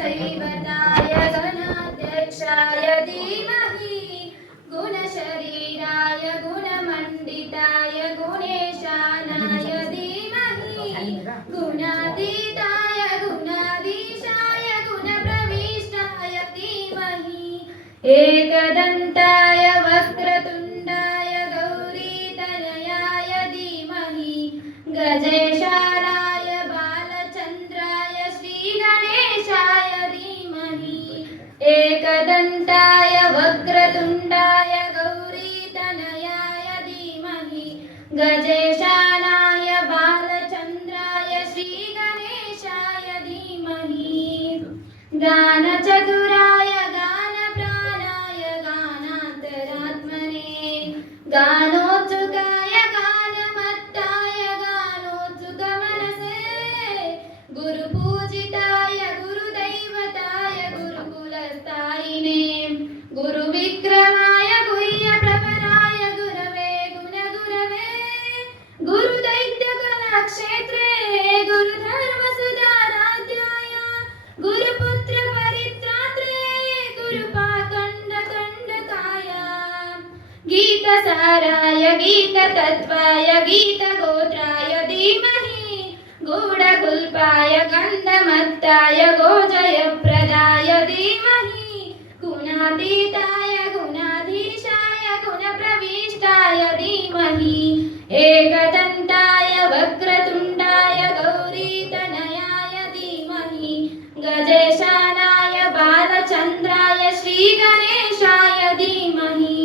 दैवताय गणाध्यक्षाय धीमहि गुणशरीराय गुणमण्डिताय गुणेशानाय धीमहि गुणातीताय गुणाधीशाय गुणप्रविष्टाय धीमहि एकदन्ताय वक्रतुण्डाय गौरीतनयाय धीमहि गजेशानाय बालचन्द्राय श्रीगणेशाय धीमहि एकदन्ताय वक्रतुण्डाय गौरीतनयाय धीमहि गजेशानाय बालचन्द्राय श्रीगणेशाय धीमहि गानचतुराय गानप्राणाय गानान्तरात्मने गानोत्सुकाय गानमत्ताय गानोत्सुकमनसे गुरुपूजिताय गुरुदैवताय गुरुकुलस्थायिने गुरुविक्रमाय गुह्यप्रवराय गुरवे गुणगुरवे गुरुदैत्यकलाक्षेत्रे गुरुधर्मसुधाराध्याय गुरुपुत्रपरित्रात्रे गुरुपाखण्डकण्डकाय गीतसाराय गीततत्त्वाय गीतगोत्राय धीमहि गूढकुल्पाय गन्धमत्ताय गोजयप्रदाय धीमहि गुणातीताय गुणाधीशाय गुणप्रविष्टाय धीमहि एकदन्ताय वक्रतुण्डाय गौरीतनयाय धीमहि गजेशानाय बालचन्द्राय श्रीगणेशाय धीमहि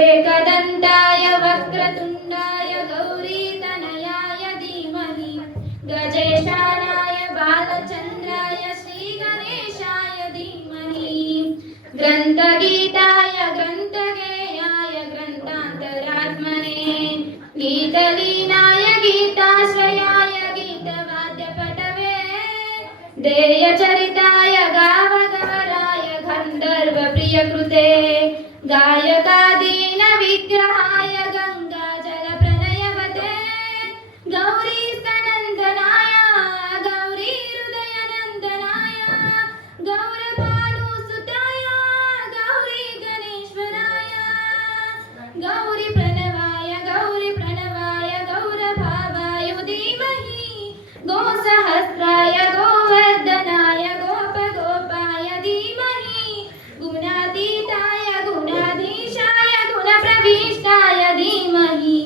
एकदन्ताय वक्रतुण्डाय गौरीतनयाय धीमहि गजेशानाय बालचन्द्राय श्रीगणेशाय धीमहि ग्रन्थगीताय ग्रन्थगेयाय ग्रन्थान्तरात्मने गीतलीनाय गीताश्रयाय गीतवाद्यपटवे देयचरिताय गावगवराय गन्धर्वप्रियकृते गायकादीनविग्रहाय गङ्गाजलप्रणयवते गौरीस्तनन्दनाय गौरीहृदयनन्दनाय गौरभानुसुताय गौरीगणेश्वराय गौरीप्रणवाय गौरभावाय धीमहि गोसहस्राय गोवर्धनाय गोपगोपाय धीमहि गुणातीताय गुणाधीशाय गुणप्रविष्टाय धीमहि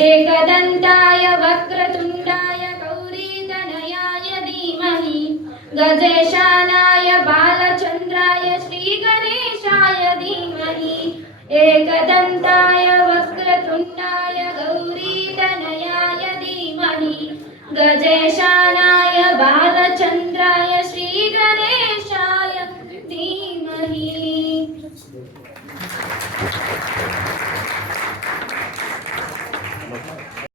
एकदन्ताय वक्रतुण्डाय गौरीतनयाय धीमहि गजेशानाय बालचन्द्राय श्रीगणेशाय धीमहि एकदन्ताय वक्रतुण्डाय गौरीतनयाय धीमहि गजेशानाय बालचन्द्राय श्रीगणेशाय धीमहि।